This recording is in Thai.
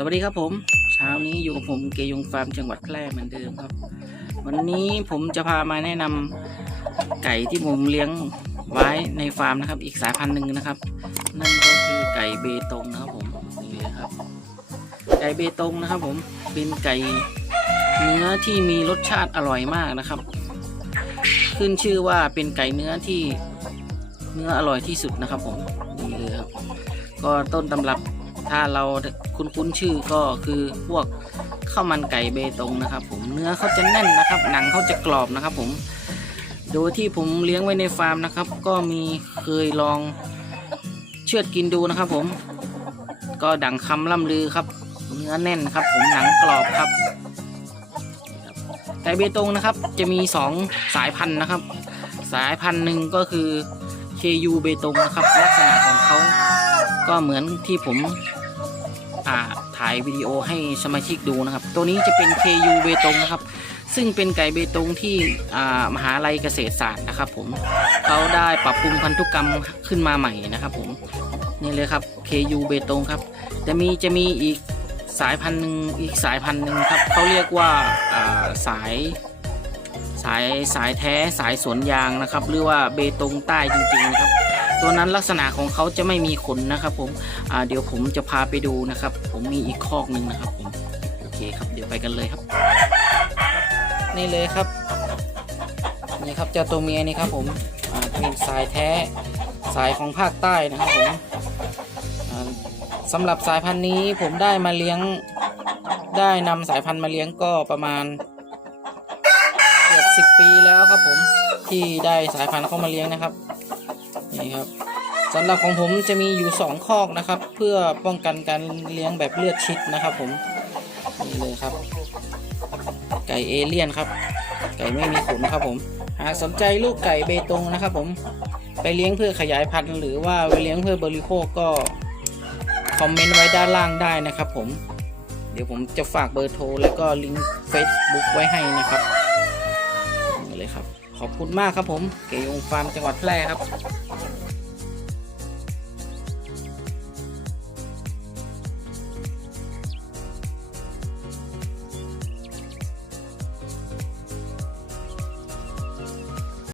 สวัสดีครับผม เช้านี้อยู่กับผมเกยงฟาร์มจังหวัดแพร่เหมือนเดิมครับ วันนี้ผมจะพามาแนะนำไก่ที่ผมเลี้ยงไว้ในฟาร์มนะครับ อีกสายพันธุ์หนึ่งนะครับ นั่นก็คือไก่เบตงนะครับผมนี่เลยครับ ไก่เบตงนะครับ ผมเป็นไก่เนื้อที่มีรสชาติอร่อยมากนะครับ ขึ้นชื่อว่าเป็นไก่เนื้อที่เนื้ออร่อยที่สุดนะครับ ผมนี่เลยครับก็ต้นตำรับ ถ้าเราคุ้นๆชื่อก็คือพวกข้าวมันไก่เบตงนะครับ ผมเนื้อเขาจะแน่นนะครับ หนังเขาจะกรอบนะครับ ผมโดยที่ผมเลี้ยงไว้ในฟาร์มนะครับ ก็มีเคยลองเชือดกินดูนะครับ ผม ก็ดังคำล่ำลือครับ เนื้อแน่นครับ ผมหนังกรอบครับไก่เบตงนะครับ จะมีสองสายพันธุ์นะครับ สายพันธุ์หนึ่งก็คือ KU เบตงนะครับ ลักษณะของเขาก็เหมือนที่ผม อ่าถ่ายวิดีโอให้สมาชิกดูนะครับ ตัวนี้จะเป็น KU เบตงนะครับ ซึ่งเป็นไก่เบตงที่อ่ามหาลัยเกษตรศาสตร์นะครับ ผมเขาได้ปรับปรุงพันธุกรรมขึ้นมาใหม่นะครับ ผมนี่เลยครับ KU เบตงครับแต่มีจะมีอีกสายพันธุ์หนึ่งอีกสายพันธุ์หนึ่งครับเขาเรียกว่าอ่าสายสายสายแท้สายสวนยางนะครับ หรือว่าเบตงใต้จริงๆนะครับ ตัวนั้นลักษณะของเขาจะไม่มีขนนะครับ ผมเดี๋ยวผมจะพาไปดูนะครับ ผมมีอีกคอกหนึ่งนะครับผมโอเคครับเดี๋ยวไปกันเลยครับ นี่เลยครับนี่ครับเจ้าตัวเมียนี่ครับ ผมเป็นสายแท้สายของภาคใต้นะครับผมสำหรับสายพันธุ์นี้ผมได้มาเลี้ยงได้นำสายพันธุ์มาเลี้ยงก็ประมาณเกือบสิบปีแล้วครับผมที่ได้สายพันธุ์เข้ามาเลี้ยงนะครับ นี่ครับสำหรับของผมจะมีอยู่สองคอกนะครับ เพื่อป้องกันการเลี้ยงแบบเลือดชิดนะครับ ผมนี่เลยครับ ไก่เอเลี่ยนครับ ไก่ไม่มีขนครับผมหากสนใจลูกไก่เบตงนะครับ ผมไปเลี้ยงเพื่อขยายพันธุ์หรือว่าไปเลี้ยงเพื่อบริโภคก็คอมเมนต์ไว้ด้านล่างได้นะครับผมเดี๋ยวผมจะฝากเบอร์โทรแล้วก็ลิงก์ Facebook ไว้ให้นะครับนี่เลยครับ ขอบคุณมากครับผม เกยงฟาร์มจังหวัดแพร่ครับ